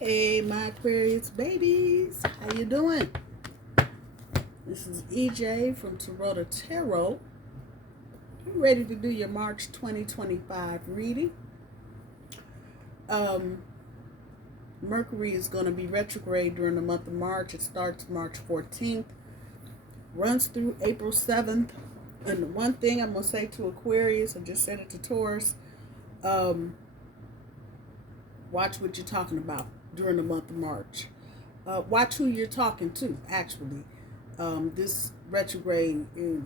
Hey, my Aquarius babies, how you doing? This is EJ from Taurota Tarot. You ready to do your March 2025 reading? Mercury is going to be retrograde during the month of March. It starts March 14th, runs through April 7th. And the one thing I'm going to say to Aquarius, I just said it to Taurus, watch what you're talking about during the month of March. Watch who you're talking to, actually. This retrograde is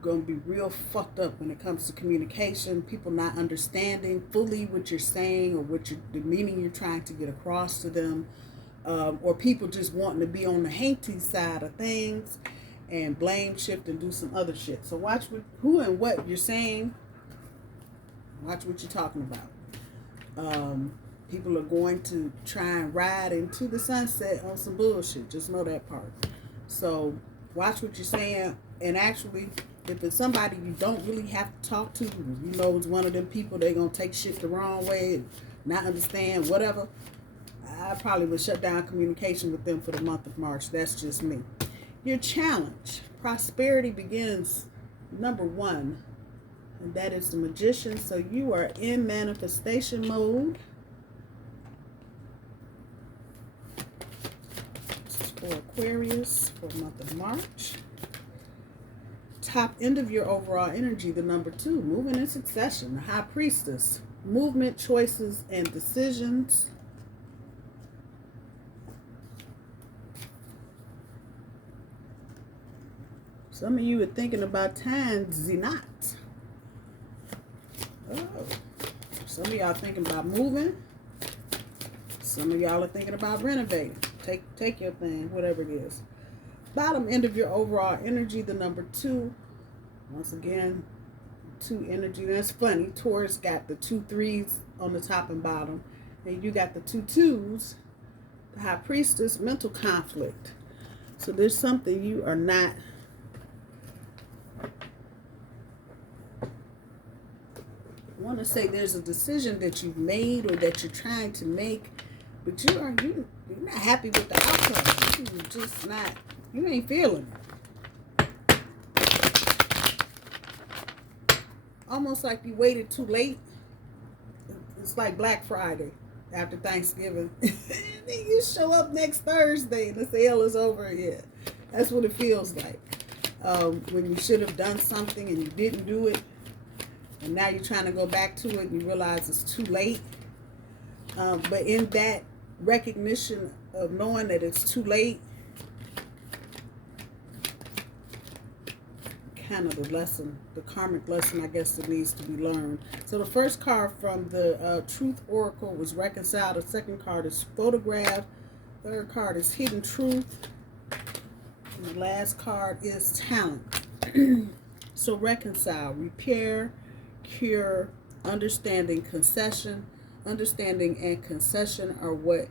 going to be real fucked up when it comes to communication. People not understanding fully what you're saying or the meaning you're trying to get across to them. Or people just wanting to be on the hainty side of things and blame shift and do some other shit. So watch who and what you're saying. Watch what you're talking about. People are going to try and ride into the sunset on some bullshit. Just know that part. So watch what you're saying. And actually, if it's somebody you don't really have to talk to, you know it's one of them people, they're going to take shit the wrong way, not understand, whatever, I probably would shut down communication with them for the month of March. That's just me. Your challenge. Prosperity begins, number 1. And that is the Magician. So you are in manifestation mode. For Aquarius for the month of March. Top end of your overall energy, the number 2, moving in succession, the High Priestess, movement, choices, and decisions. Some of you are thinking about tying the knot. Oh, some of y'all thinking about moving. Some of y'all are thinking about renovating. Take your thing, whatever it is. Bottom end of your overall energy, the number 2. Once again, 2 energy. That's funny. Taurus got the 2 3s on the top and bottom. And you got the 2 2s. The High Priestess, mental conflict. So there's something you are not. I want to say there's a decision that you've made or that you're trying to make, but you're not happy with the outcome. You're just not, you ain't feeling it. Almost like you waited too late. It's like Black Friday after Thanksgiving. And then you show up next Thursday and the sale is over yet. That's what it feels like. When you should have done something and you didn't do it. And now you're trying to go back to it and you realize it's too late. But in that recognition of knowing that it's too late, kind of the lesson, the karmic lesson, I guess, that needs to be learned. So the first card from the Truth Oracle was Reconcile. The second card is Photograph. Third card is Hidden Truth. And the last card is Talent. So Reconcile, repair, cure, understanding, concession. Understanding and concession are what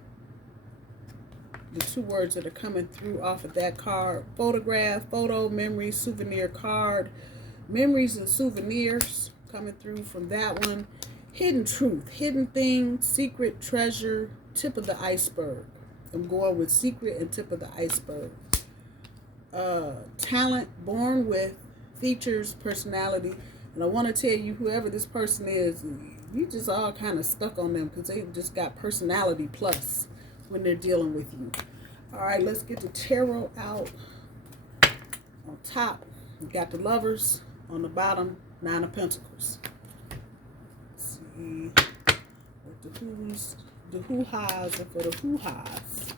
the 2 words that are coming through off of that card. Photograph, photo, memory, souvenir card. Memories and souvenirs coming through from that one. Hidden truth, hidden thing, secret, treasure, tip of the iceberg. I'm going with secret and tip of the iceberg. Talent, born with, features, personality. And I want to tell you, whoever this person is, you just all kind of stuck on them because they just got personality plus when they're dealing with you. All right, let's get the tarot out. On top, you got the Lovers. On the bottom, 9 of Pentacles. Let's see what the hoo-has are for the hoo-has.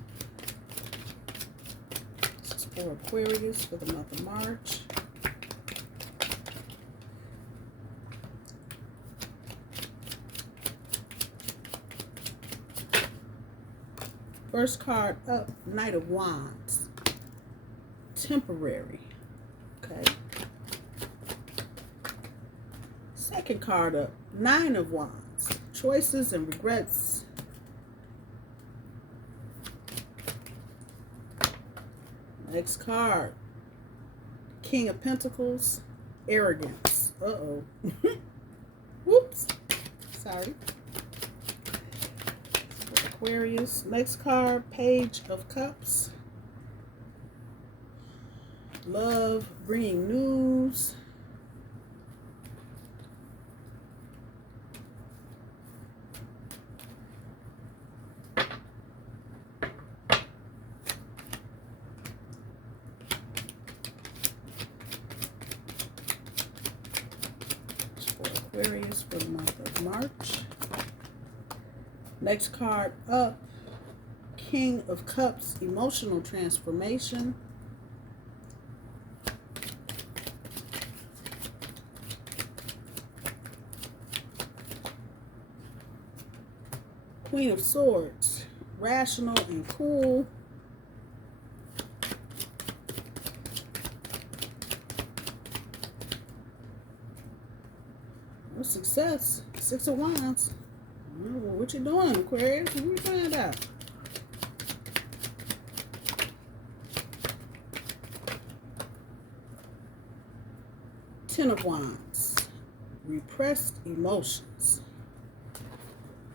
This is for Aquarius for the month of March. First card up, Knight of Wands. Temporary. Okay. Second card up, 9 of Wands. Choices and regrets. Next card, King of Pentacles. Arrogance. Uh-oh. Whoops. Sorry. Aquarius. Next card, Page of Cups. Love, bringing news. For Aquarius for the month of March. Next card up, King of Cups, emotional transformation. Queen of Swords, rational and cool. Success, Six of Wands. What you doing, Aquarius? Let me find out. Ten of Wands, repressed emotions.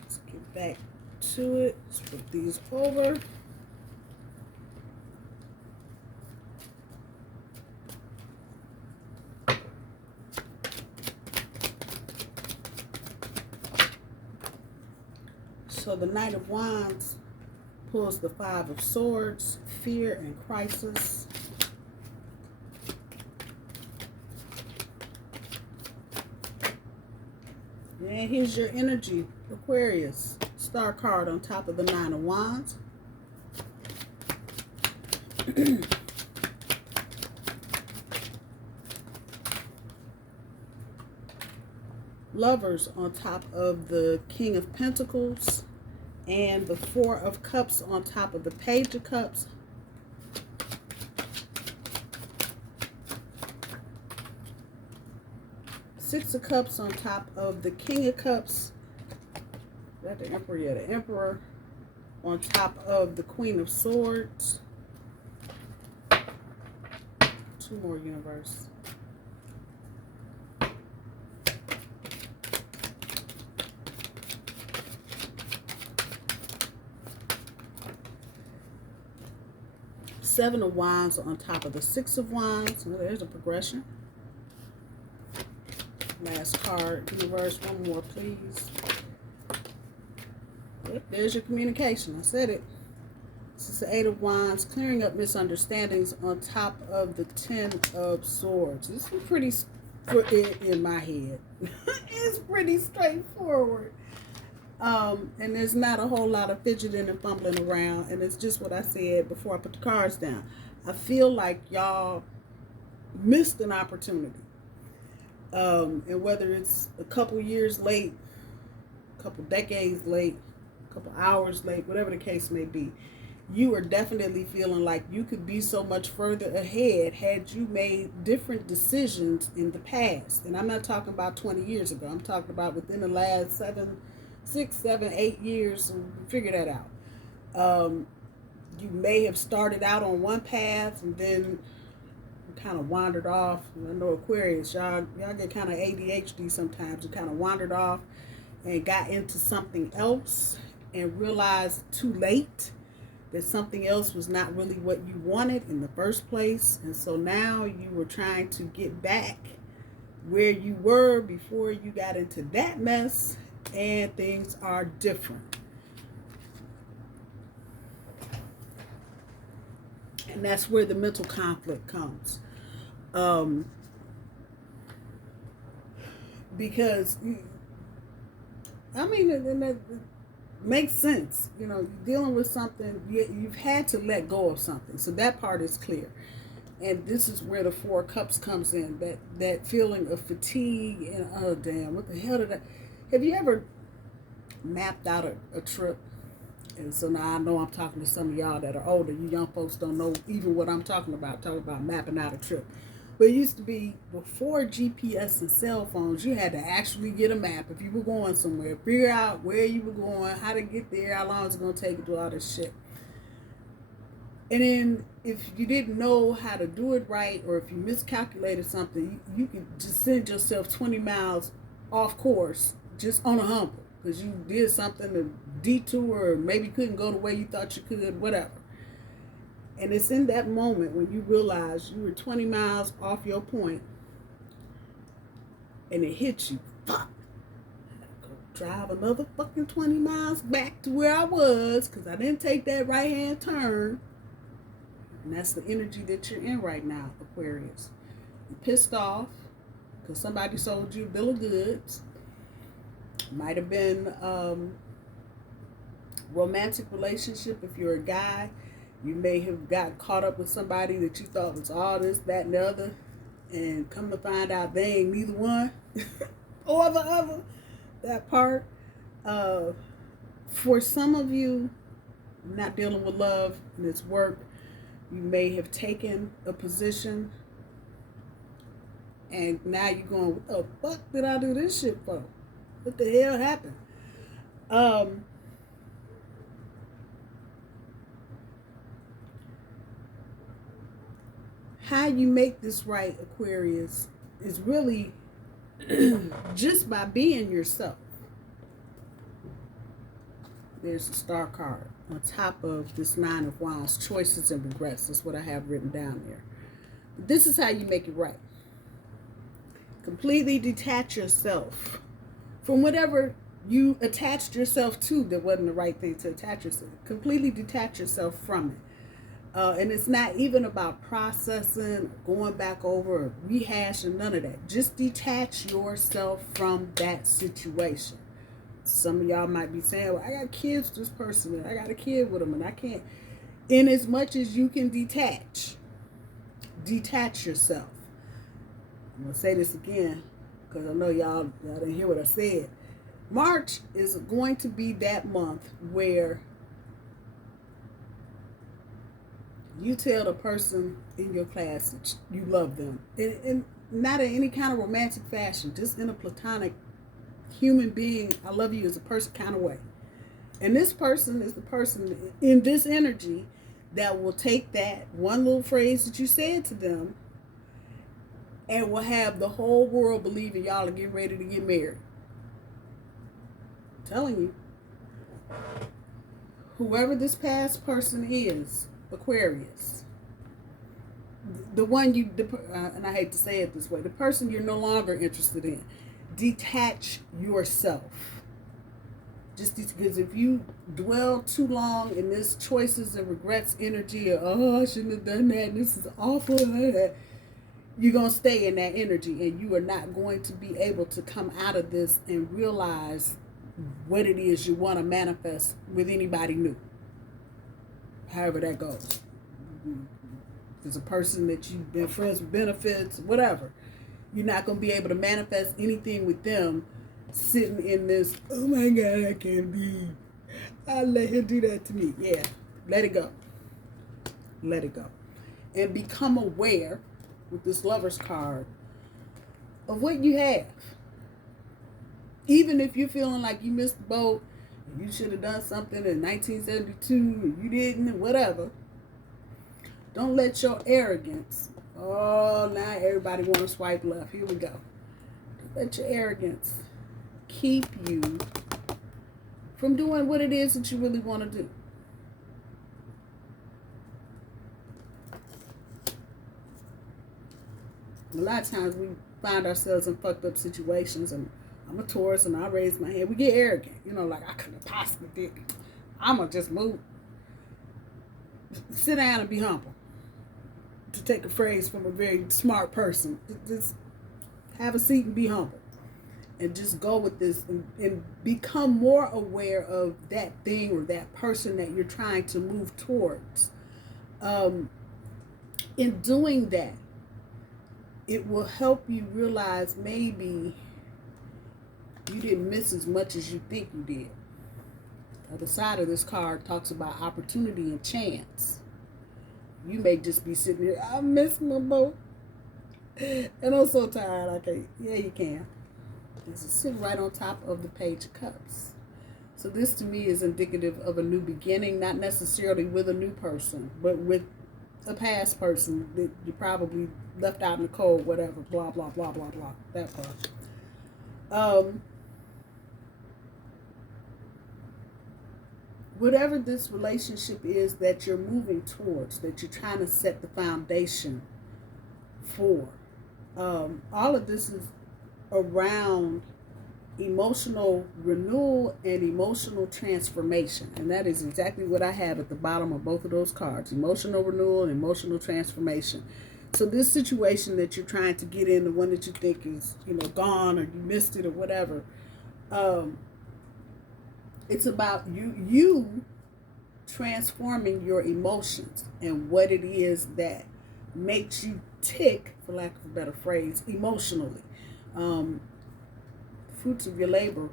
Let's get back to it. Let's put these over. So the Knight of Wands pulls the Five of Swords, fear and crisis. And here's your energy, Aquarius. Star card on top of the Nine of Wands. Lovers on top of the King of Pentacles. And the Four of Cups on top of the Page of Cups. Six of Cups on top of the King of Cups. Is that the Emperor? Yeah, the Emperor on top of the Queen of Swords. Two more, universe. Seven of Wands on top of the Six of Wands. Well, there's a progression. Last card, universe. One more, please. Yep, there's your communication. I said it. This is the Eight of Wands, clearing up misunderstandings on top of the Ten of Swords. This is pretty, in my head, it's pretty straightforward. And there's not a whole lot of fidgeting and fumbling around. And it's just what I said before I put the cards down. I feel like y'all missed an opportunity. And whether it's a couple years late, a couple decades late, a couple hours late, whatever the case may be, you are definitely feeling like you could be so much further ahead had you made different decisions in the past. And I'm not talking about 20 years ago. I'm talking about within the last 6, 7, 8 years, and figure that out. You may have started out on one path and then kind of wandered off. I know Aquarius, y'all get kind of ADHD sometimes. You kind of wandered off and got into something else and realized too late that something else was not really what you wanted in the first place. And so now you were trying to get back where you were before you got into that mess. And things are different. And that's where the mental conflict comes. Because, I mean, it makes sense. You know, you're dealing with something, you've had to let go of something. So that part is clear. And this is where the Four of Cups comes in. That feeling of fatigue and, oh, damn, what the hell did I... Have you ever mapped out a trip? And so now I know I'm talking to some of y'all that are older. You young folks don't know even what I'm talking about mapping out a trip. But it used to be, before GPS and cell phones, you had to actually get a map if you were going somewhere. Figure out where you were going, how to get there, how long it's going to take to do all this shit. And then if you didn't know how to do it right, or if you miscalculated something, you could just send yourself 20 miles off course just on a humble. because you did something to detour, or maybe couldn't go the way you thought you could, whatever. And it's in that moment when you realize you were 20 miles off your point and it hits you. Fuck. I gotta go drive another fucking 20 miles back to where I was because I didn't take that right-hand turn. And that's the energy that you're in right now, Aquarius. You're pissed off because somebody sold you a bill of goods. Might have been romantic relationship if you're a guy. You may have got caught up with somebody that you thought was all this, that, and the other, and come to find out they ain't neither one or the other. That part. For some of you, not dealing with love and it's work, you may have taken a position and now you're going, what the fuck did I do this shit for? What the hell happened? How you make this right, Aquarius, is really just by being yourself. There's the Star card on top of this Nine of Wands, choices and regrets. That's what I have written down there. This is how you make it right. Completely detach yourself from whatever you attached yourself to that wasn't the right thing to attach yourself. Completely detach yourself from it. And it's not even about processing, going back over, rehashing, none of that. Just detach yourself from that situation. Some of y'all might be saying, well, I got kids with this person, and I got a kid with them, and I can't. In as much as you can detach yourself. I'm going to say this again, because I know y'all didn't hear what I said. March is going to be that month where you tell the person in your class that you love them. And not in any kind of romantic fashion, just in a platonic human being, I love you as a person kind of way. And this person is the person in this energy that will take that one little phrase that you said to them and will have the whole world believing y'all are getting ready to get married. I'm telling you. Whoever this past person is, Aquarius, the one you, and I hate to say it this way, the person you're no longer interested in, detach yourself. Just because if you dwell too long in this choices and regrets energy, or, oh, I shouldn't have done that, this is awful, you're going to stay in that energy and you are not going to be able to come out of this and realize what it is you want to manifest with anybody new. However that goes. There's a person that you've been friends with, benefits, whatever. You're not going to be able to manifest anything with them sitting in this, oh my God, I can't believe I let him do that to me. Yeah, let it go. Let it go. And become aware with this Lover's card of what you have. Even if you're feeling like you missed the boat, you should have done something in 1972, and you didn't, whatever. Don't let your arrogance, oh, now everybody want to swipe left. Here we go. Don't let your arrogance keep you from doing what it is that you really want to do. A lot of times we find ourselves in fucked up situations, and I'm a Taurus and I raise my hand. We get arrogant, like I couldn't possibly do it. I'm going to just move. Sit down and be humble. To take a phrase from a very smart person. Just have a seat and be humble. And just go with this and become more aware of that thing or that person that you're trying to move towards. In doing that, it will help you realize maybe you didn't miss as much as you think you did. The other side of this card talks about opportunity and chance. You may just be sitting here, I miss my boat. And I'm so tired, I can't. Yeah, you can. It's sitting right on top of the Page of Cups. So this to me is indicative of a new beginning, not necessarily with a new person, but with a past person that you probably left out in the cold, whatever, blah, blah, blah, blah, blah, that part. whatever this relationship is that you're moving towards, that you're trying to set the foundation for, all of this is around emotional renewal and emotional transformation. And that is exactly what I have at the bottom of both of those cards: emotional renewal and emotional transformation. So this situation that you're trying to get in, the one that you think is, gone, or you missed it or whatever, it's about you transforming your emotions and what it is that makes you tick, for lack of a better phrase, emotionally. Fruits of your labor.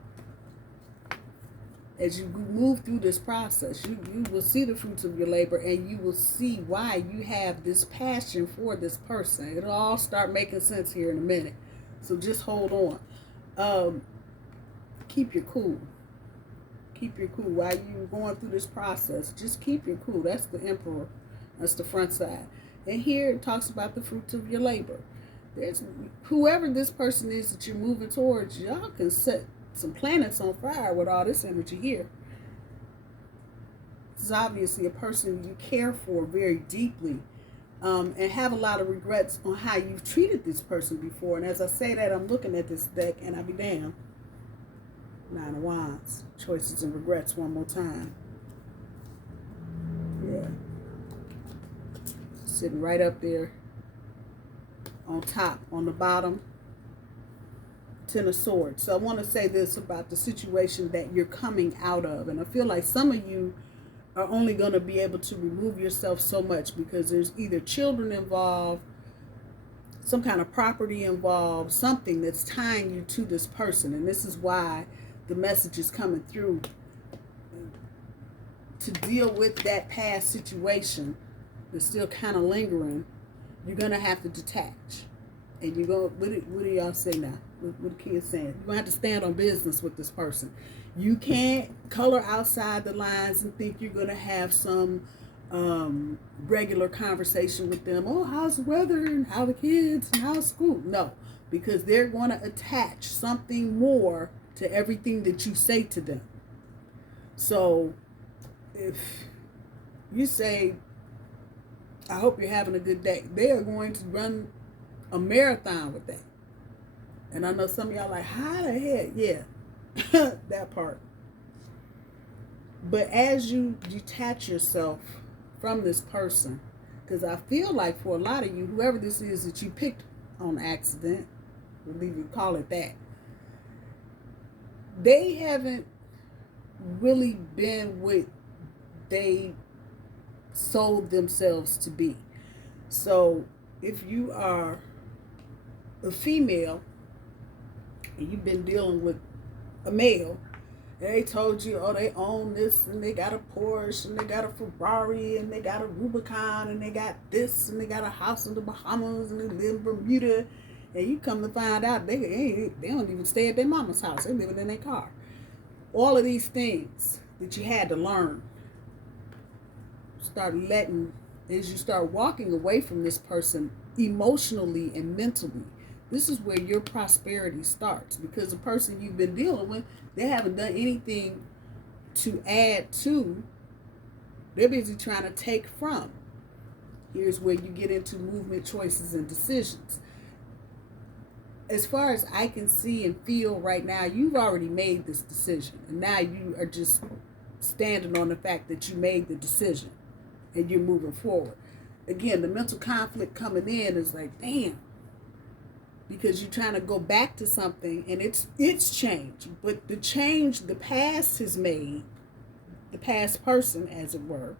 As you move through this process, you will see the fruits of your labor, and you will see why you have this passion for this person. It'll all start making sense here in a minute. So just hold on. Keep your cool. Keep your cool while you're going through this process. Just keep your cool. That's the Emperor. That's the front side. And here it talks about the fruits of your labor. There's whoever this person is that you're moving towards, y'all can set some planets on fire with all this energy here. It's obviously a person you care for very deeply, and have a lot of regrets on how you've treated this person before. And as I say that, I'm looking at this deck, and I'll be damned. 9 of Wands. Choices and regrets one more time. Yeah. Sitting right up there. On top, on the bottom, 10 of Swords. So I want to say this about the situation that you're coming out of. And I feel like some of you are only going to be able to remove yourself so much, because there's either children involved, some kind of property involved, something that's tying you to this person. And this is why the message is coming through to deal with that past situation that's still kind of lingering. You're going to have to detach. And you're going to, what do y'all say now? What the kid's saying? You're going to have to stand on business with this person. You can't color outside the lines and think you're going to have some regular conversation with them. Oh, how's the weather and how the kids and how's school? No, because they're going to attach something more to everything that you say to them. So if you say, I hope you're having a good day, they are going to run a marathon with that. And I know some of y'all like, how the heck? Yeah, that part. But as you detach yourself from this person, because I feel like for a lot of you, whoever this is that you picked on accident, we'll even call it that, they haven't really been what they sold themselves to be. So if you are a female and you've been dealing with a male, and they told you, oh, they own this, and they got a Porsche, and they got a Ferrari, and they got a Rubicon, and they got this, and they got a house in the Bahamas, and they live in Bermuda, and you come to find out they don't even stay at their mama's house. They living in their car. All of these things that you had to learn, start letting, as you start walking away from this person emotionally and mentally, this is where your prosperity starts. Because the person you've been dealing with, they haven't done anything to add to. They're busy trying to take from. Here's where you get into movement, choices, and decisions. As far as I can see and feel right now, you've already made this decision. And now you are just standing on the fact that you made the decision and you're moving forward. Again, the mental conflict coming in is like, damn. Because you're trying to go back to something and it's changed. But the change the past has made, the past person, as it were,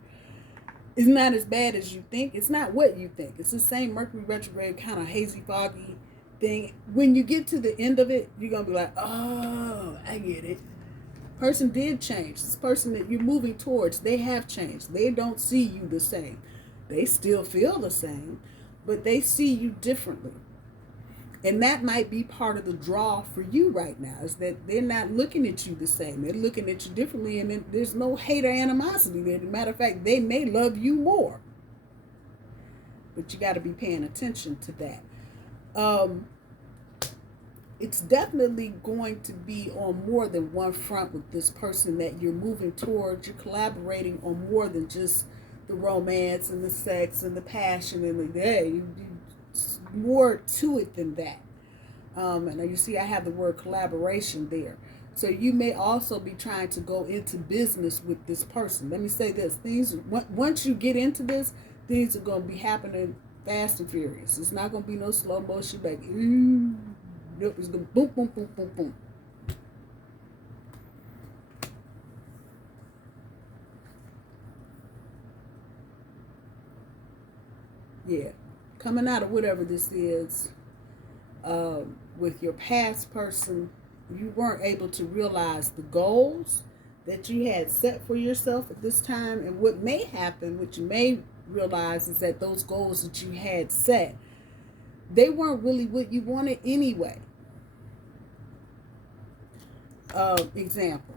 is not as bad as you think. It's not what you think. It's the same Mercury retrograde kind of hazy, foggy thing. When you get to the end of it, you're going to be like, oh, I get it. Person did change. This person that you're moving towards, they have changed. They don't see you the same. They still feel the same, but they see you differently. And that might be part of the draw for you right now, is that they're not looking at you the same. They're looking at you differently, and there's no hate or animosity there. As a matter of fact, they may love you more. But you got to be paying attention to that. it's definitely going to be on more than one front with this person that you're moving towards. You're collaborating on more than just the romance and the sex and the passion and the more to it than that. And you see I have the word collaboration there. So you may also be trying to go into business with this person. Let me say this. Once you get into this, things are going to be happening fast and furious. It's not going to be no slow motion like, ooh. Nope, it's going to boom, boom, boom, boom, boom. Yeah. Coming out of whatever this is, with your past person, you weren't able to realize the goals that you had set for yourself at this time. And what may happen, what you may realize, is that those goals that you had set, they weren't really what you wanted anyway. Example.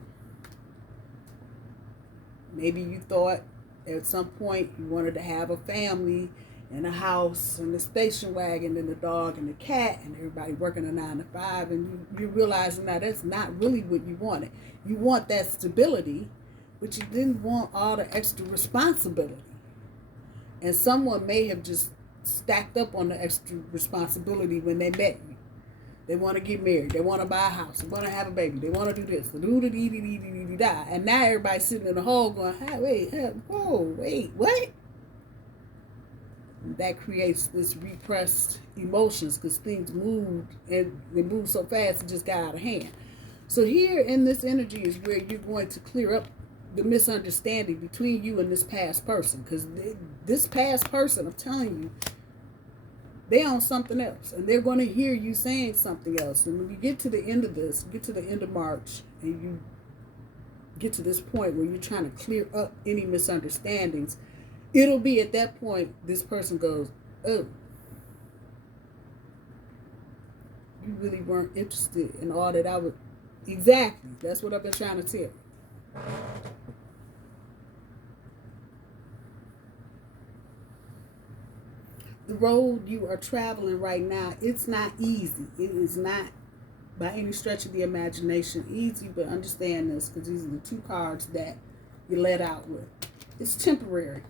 Maybe you thought at some point you wanted to have a family and a house and a station wagon and a dog and a cat and everybody working a 9 to 5, and you realizing now that's not really what you wanted. You want that stability, but you didn't want all the extra responsibility. And someone may have just stacked up on the extra responsibility when they met you. They want to get married. They want to buy a house. They want to have a baby. They want to do this. And now everybody's sitting in the hole going, hey, wait, what? And that creates this repressed emotions because things moved and they moved so fast it just got out of hand. So here in this energy is where you're going to clear up the misunderstanding between you and this past person. Because this past person, I'm telling you, they on something else, and they're going to hear you saying something else. And when you get to the end of this, get to the end of March, and you get to this point where you're trying to clear up any misunderstandings, it'll be at that point this person goes, oh, you really weren't interested in all that I would. Exactly. That's what I've been trying to tell you. The road you are traveling right now, it's not easy. It is not by any stretch of the imagination easy, but understand this, because these are the two cards that you let out with. It's temporary.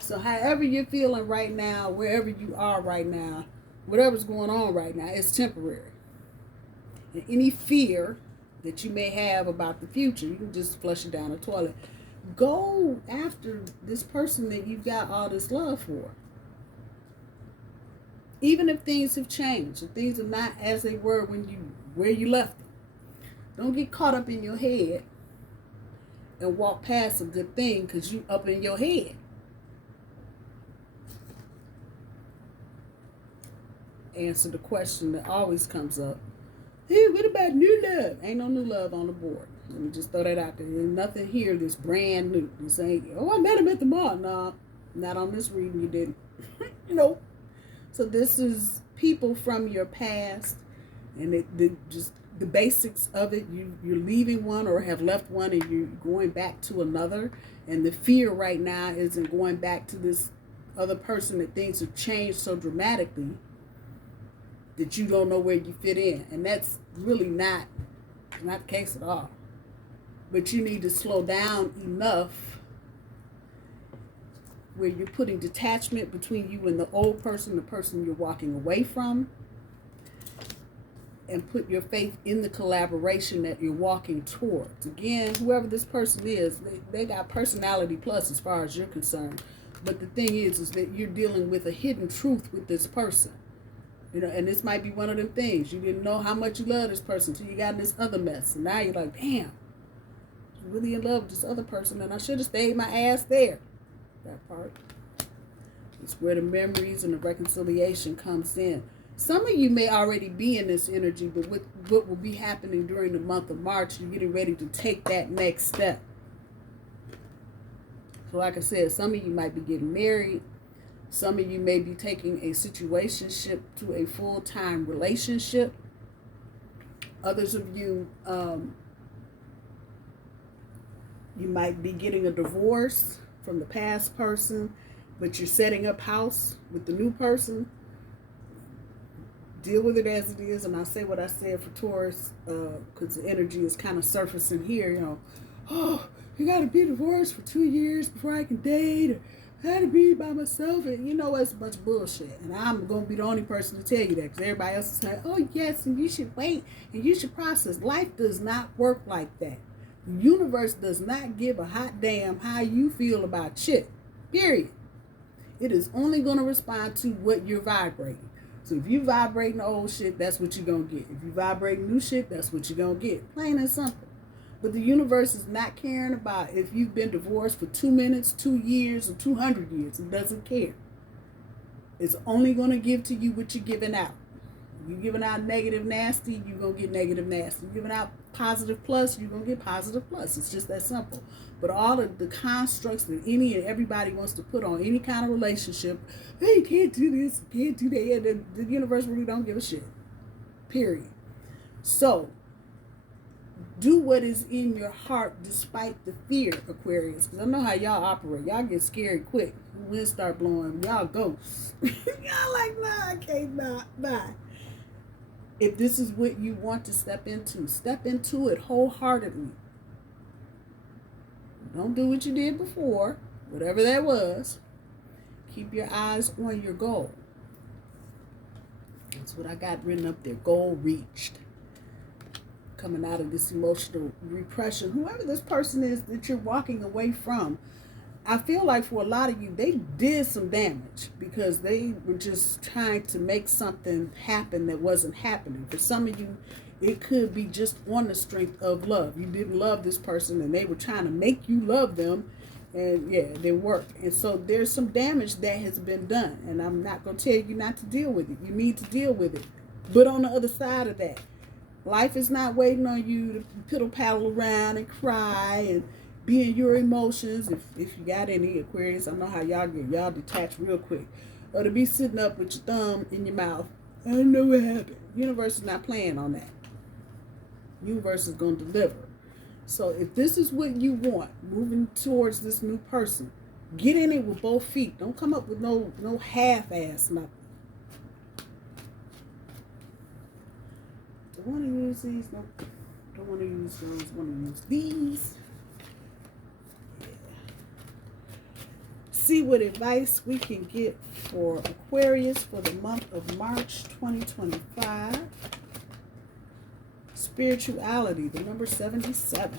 So however you're feeling right now, wherever you are right now, whatever's going on right now, it's temporary. And any fear that you may have about the future, you can just flush it down the toilet. Go after this person that you've got all this love for. Even if things have changed, if things are not as they were where you left them. Don't get caught up in your head and walk past a good thing because you up in your head. Answer the question that always comes up. Hey, what about new love? Ain't no new love on the board. Let me just throw that out there. There's nothing here that's brand new. This ain't, I met him at the mall. Nah, not on this reading you didn't. So this is people from your past, and just the basics of it. You're leaving one or have left one, and you're going back to another. And the fear right now isn't going back to this other person, that things have changed so dramatically that you don't know where you fit in. And that's really not the case at all. But you need to slow down enough where you're putting detachment between you and the old person, the person you're walking away from, and put your faith in the collaboration that you're walking towards. Again, whoever this person is, they got personality plus as far as you're concerned. But the thing is that you're dealing with a hidden truth with this person. And this might be one of them things. You didn't know how much you love this person until you got in this other mess. And now you're like, damn, I'm really in love with this other person, and I should have stayed my ass there. That part. It's where the memories and the reconciliation comes in. Some of you may already be in this energy, but what will be happening during the month of March, you're getting ready to take that next step. So like I said, some of you might be getting married. Some of you may be taking a situationship to a full-time relationship. Others of you, you might be getting a divorce from the past person, but you're setting up house with the new person. deal with it as it is. And I'll say what I said for Taurus, because the energy is kind of surfacing here, you know. Oh, you got to be divorced for 2 years before I can date. Or I had to be by myself. And you know, it's a bunch of bullshit. And I'm going to be the only person to tell you that, because everybody else is saying, oh, yes, and you should wait and you should process. Life does not work like that. The universe does not give a hot damn how you feel about shit. Period. It is only going to respond to what you're vibrating. So if you vibrating old shit, that's what you're going to get. If you vibrating new shit, that's what you're going to get. Plain and simple. But the universe is not caring about if you've been divorced for 2 minutes, 2 years, or 200 years. It doesn't care. It's only going to give to you what you're giving out. You're giving out negative nasty, you're going to get negative nasty. You're giving out positive plus, you're going to get positive plus. It's just that simple. But all of the constructs that any and everybody wants to put on any kind of relationship, hey, you can't do this, you can't do that, and the universe really don't give a shit. Period. So, do what is in your heart despite the fear, Aquarius. Because I know how y'all operate. Y'all get scary quick. When wind start blowing, y'all ghosts. Y'all like, nah, I can't, nah. If this is what you want to step into it wholeheartedly. Don't do what you did before, whatever that was. Keep your eyes on your goal. That's what I got written up there. Goal reached. Coming out of this emotional repression. Whoever this person is that you're walking away from, I feel like for a lot of you, they did some damage because they were just trying to make something happen that wasn't happening. For some of you, it could be just on the strength of love. You didn't love this person and they were trying to make you love them. And yeah, they worked. And so there's some damage that has been done. And I'm not going to tell you not to deal with it. You need to deal with it. But on the other side of that, life is not waiting on you to piddle paddle around and cry and be in your emotions. If you got any, Aquarius, I know how y'all get. Y'all detach real quick. Or to be sitting up with your thumb in your mouth. I don't know what happened. Universe is not playing on that. Universe is going to deliver. So if this is what you want, moving towards this new person, get in it with both feet. Don't come up with no half-ass nothing. Don't want to use these. Nope. Don't want to use those. Want to use these. Yeah. See what advice we can get for Aquarius for the month of March 2025. Spirituality, the number 77.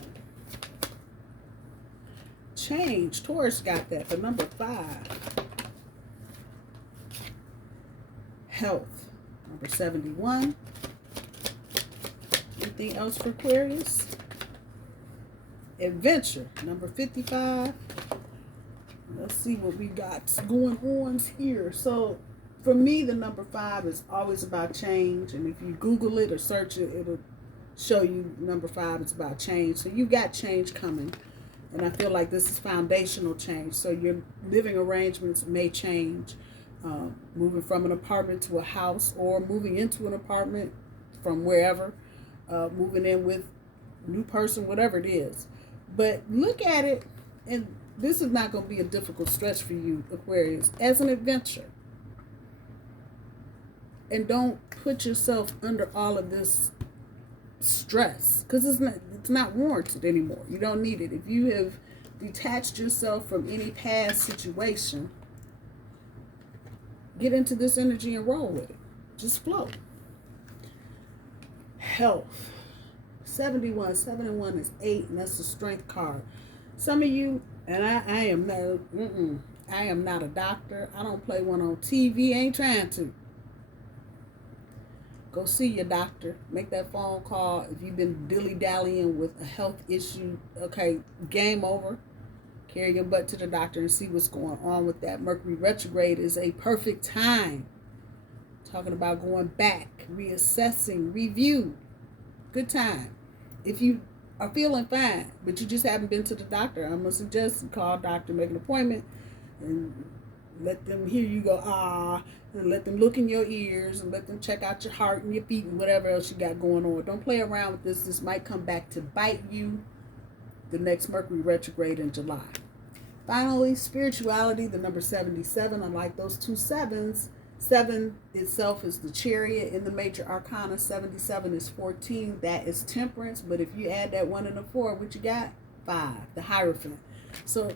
Change, Taurus got that, the number 5. Health, number 71. Anything else for Aquarius? Adventure, number 55. Let's see what we got going on here. So, for me, the number 5 is always about change. And if you Google it or search it, it'll show you number 5 is about change. So you got change coming. And I feel like this is foundational change. So your living arrangements may change. Moving from an apartment to a house, or moving into an apartment from wherever. Moving in with a new person, whatever it is. But look at it, and this is not going to be a difficult stretch for you, Aquarius, as an adventure. And don't put yourself under all of this stress, because it's not warranted anymore. You don't need it. If you have detached yourself from any past situation, get into this energy and roll with it. Just flow. Health. 71 is 8, and that's the strength card. Some of you, and I am not a doctor. I don't play one on TV. Ain't trying to. Go see your doctor. Make that phone call. If you've been dilly-dallying with a health issue, okay, game over. Carry your butt to the doctor and see what's going on with that. Mercury retrograde is a perfect time. Talking about going back, reassessing, review. Good time. If you are feeling fine, but you just haven't been to the doctor, I'm going to suggest you call a doctor, make an appointment, and let them hear you go, and let them look in your ears, and let them check out your heart and your feet and whatever else you got going on. Don't play around with this. This might come back to bite you the next Mercury retrograde in July. Finally, spirituality, the number 77. I like those 2 7s. 7 itself is the Chariot in the major arcana. 77 is 14. That is Temperance. But if you add that 1 and a 4, what you got? 5, the Hierophant. So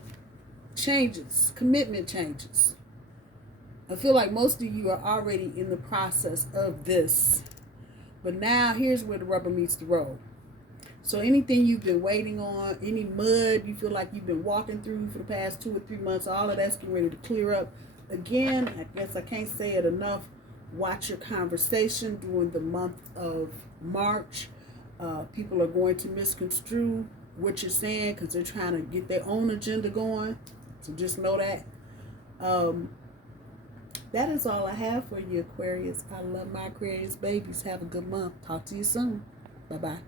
changes, commitment changes. I feel like most of you are already in the process of this. But now here's where the rubber meets the road. So anything you've been waiting on, any mud you feel like you've been walking through for the past 2 or 3 months, all of that's getting ready to clear up. Again, I guess I can't say it enough. Watch your conversation during the month of March. People are going to misconstrue what you're saying because they're trying to get their own agenda going. So just know that. That is all I have for you, Aquarius. I love my Aquarius babies. Have a good month. Talk to you soon. Bye-bye.